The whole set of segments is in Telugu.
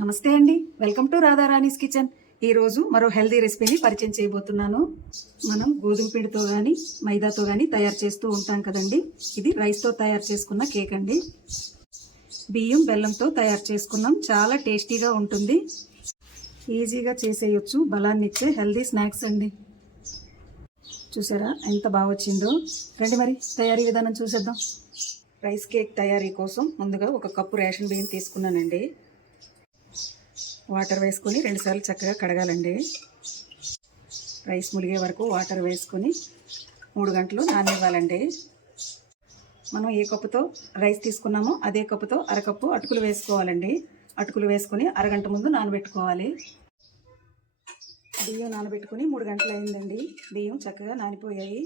నమస్తే అండి, వెల్కమ్ టు రాధారాణీస్ కిచెన్. ఈరోజు మరో హెల్దీ రెసిపీని పరిచయం చేయబోతున్నాను. మనం గోధుమ పిండితో కానీ మైదాతో కానీ తయారు చేస్తూ ఉంటాం కదండి. ఇది రైస్తో తయారు చేసుకున్న కేక్ అండి. బియ్యం బెల్లంతో తయారు చేసుకున్నాం. చాలా టేస్టీగా ఉంటుంది, ఈజీగా చేసేయచ్చు. బలాన్ని ఇచ్చే హెల్దీ స్నాక్స్ అండి. చూసారా ఎంత బాగా వచ్చిందో. రండి మరి తయారీ విధానం చూసేద్దాం. రైస్ కేక్ తయారీ కోసం ముందుగా ఒక కప్పు రేషన్ బియ్యం తీసుకున్నానండి. వాటర్ వేసుకొని 2 సార్లు చక్కగా కడగాలండి. రైస్ ములిగే వరకు వాటర్ వేసుకొని 3 గంటలు నాననివ్వాలండి. మనం ఏ కప్పుతో రైస్ తీసుకున్నామో అదే కప్పుతో అరకప్పు అటుకులు వేసుకోవాలండి. అటుకులు వేసుకొని అరగంట ముందు నానబెట్టుకోవాలి. బియ్యం నానబెట్టుకుని 3 గంటలు అయిందండి. బియ్యం చక్కగా నానిపోయాయి.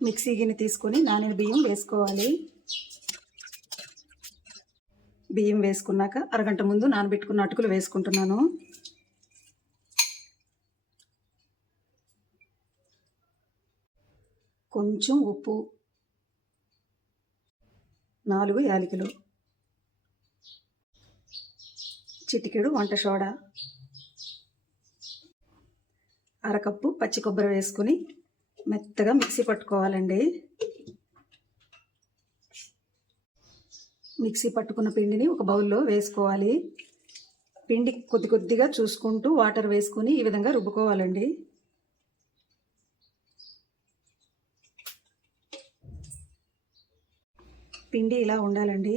మిక్సీ గిన్నె తీసుకొని నానిన బియ్యం వేసుకోవాలి. బియ్యం వేసుకున్నాక అరగంట ముందు నానబెట్టుకున్న అటుకులు వేసుకుంటున్నాను. కొంచెం ఉప్పు, 4 యాలకులు, చిటికెడు వంట సోడా, అరకప్పు పచ్చి కొబ్బరి వేసుకొని మెత్తగా మిక్సీ పట్టుకోవాలండి. మిక్సీ పట్టుకున్న పిండిని ఒక బౌల్లో వేసుకోవాలి. పిండి కొద్ది కొద్దిగా చూసుకుంటూ వాటర్ వేసుకొని ఈ విధంగా రుబ్బుకోవాలండి. పిండి ఇలా ఉండాలండి.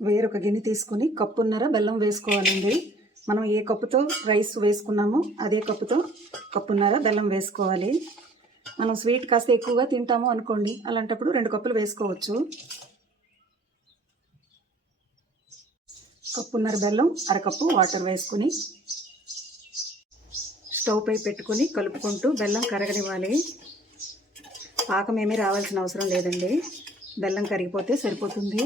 వేరొక గిన్నె తీసుకొని కప్పున్నర బెల్లం వేసుకోవాలండి. మనం ఏ కప్పుతో రైస్ వేసుకున్నామో అదే కప్పుతో కప్పున్నర బెల్లం వేసుకోవాలి. మనం స్వీట్ కాస్త ఎక్కువగా తింటాము అనుకోండి, అలాంటప్పుడు 2 కప్పులు వేసుకోవచ్చు. కప్పున్నర బెల్లం, అరకప్పు వాటర్ వేసుకుని స్టవ్ పై పెట్టుకొని కలుపుకుంటూ బెల్లం కరగనివ్వాలి. పాకం ఏమీ రావాల్సిన అవసరం లేదండి, బెల్లం కరిగిపోతే సరిపోతుంది.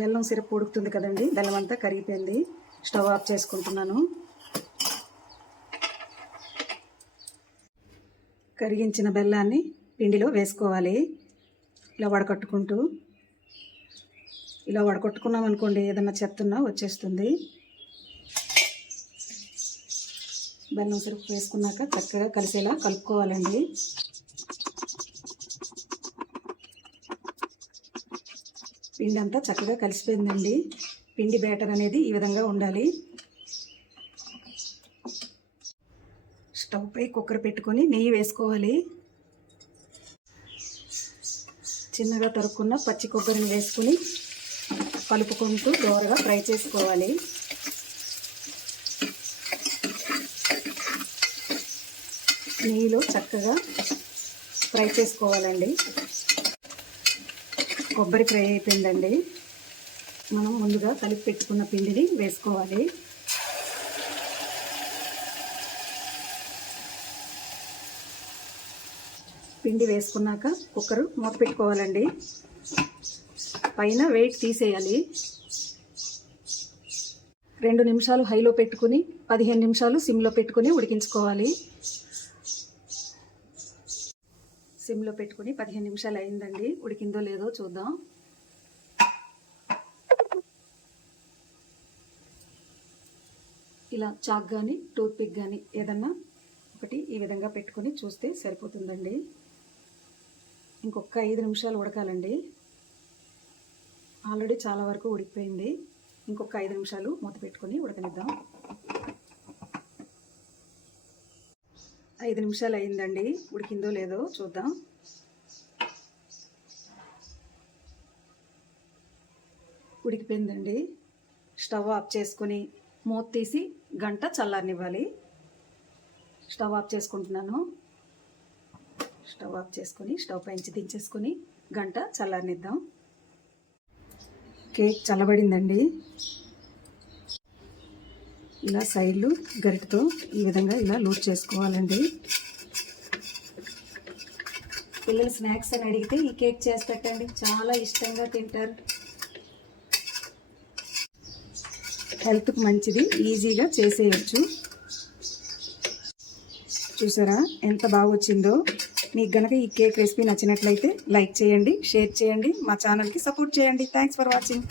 బెల్లం సిరప్ ఉడుకుతుంది కదండి, బెల్లం అంతా కరిగిపోయింది. స్టవ్ ఆఫ్ చేసుకుంటున్నాను. కరిగించిన బెల్లాన్ని పిండిలో వేసుకోవాలి. ఇలా వడకట్టుకున్నాం అనుకోండి, ఏదన్నా చెత్తన్నా వచ్చేస్తుంది. బెల్లం సిరప్ వేసుకున్నాక చక్కగా కలిసేలా కలుపుకోవాలండి. పిండి అంతా చక్కగా కలిసిపోయిందండి. పిండి బ్యాటర్ అనేది ఈ విధంగా ఉండాలి. స్టవ్ పై కుక్కర్ పెట్టుకొని నెయ్యి వేసుకోవాలి. చిన్నగా తరుక్కున్న పచ్చి కొబ్బరిని వేసుకుని కలుపుకుంటూ దోరగా ఫ్రై చేసుకోవాలి. నెయ్యిలో చక్కగా ఫ్రై చేసుకోవాలండి. కొబ్బరి ఫ్రై అయిపోయిందండి. మనం ముందుగా కలిపి పెట్టుకున్న పిండిని వేసుకోవాలి. పిండి వేసుకున్నాక కుక్కర్ మూత పెట్టుకోవాలండి. పైన వెయిట్ తీసేయాలి. 2 నిమిషాలు హైలో పెట్టుకుని 15 నిమిషాలు సిమ్లో పెట్టుకుని ఉడికించుకోవాలి. సిమ్లో పెట్టుకుని 15 నిమిషాలు అయిందండి. ఉడికిందో లేదో చూద్దాం. ఇలా చాక్ కానీ టూత్ పిక్ కానీ ఏదన్నా ఒకటి ఈ విధంగా పెట్టుకొని చూస్తే సరిపోతుందండి. ఇంకొక 5 నిమిషాలు ఉడకాలండి. ఆల్రెడీ చాలా వరకు ఉడికిపోయింది. ఇంకొక 5 నిమిషాలు మూత పెట్టుకొని ఉడకనిద్దాం. 5 నిమిషాలు అయిందండి. ఉడికిందో లేదో చూద్దాం. ఉడికిపోయిందండి. స్టవ్ ఆఫ్ చేసుకొని మూత తీసి గంట చల్లారనివ్వాలి. స్టవ్ ఆఫ్ చేసుకుంటున్నాను. స్టవ్ ఆఫ్ చేసుకొని స్టవ్ పైనుంచి దించేసుకొని గంట చల్లారనిద్దాం. కేక్ చల్లబడిందండి. ఇలా సైడ్లు గరిటతో ఈ విధంగా ఇలా లూజ్ చేసుకోవాలండి. పిల్లలు స్నాక్స్ అని అడిగితే ఈ కేక్ చేసి పెట్టండి, చాలా ఇష్టంగా తింటారు. హెల్త్కి మంచిది, ఈజీగా చేసేయచ్చు. చూసారా ఎంత బాగా వచ్చిందో. మీకు గనక ఈ కేక్ రెసిపీ నచ్చినట్లయితే లైక్ చేయండి, షేర్ చేయండి, మా ఛానల్కి సపోర్ట్ చేయండి. Thanks for watching.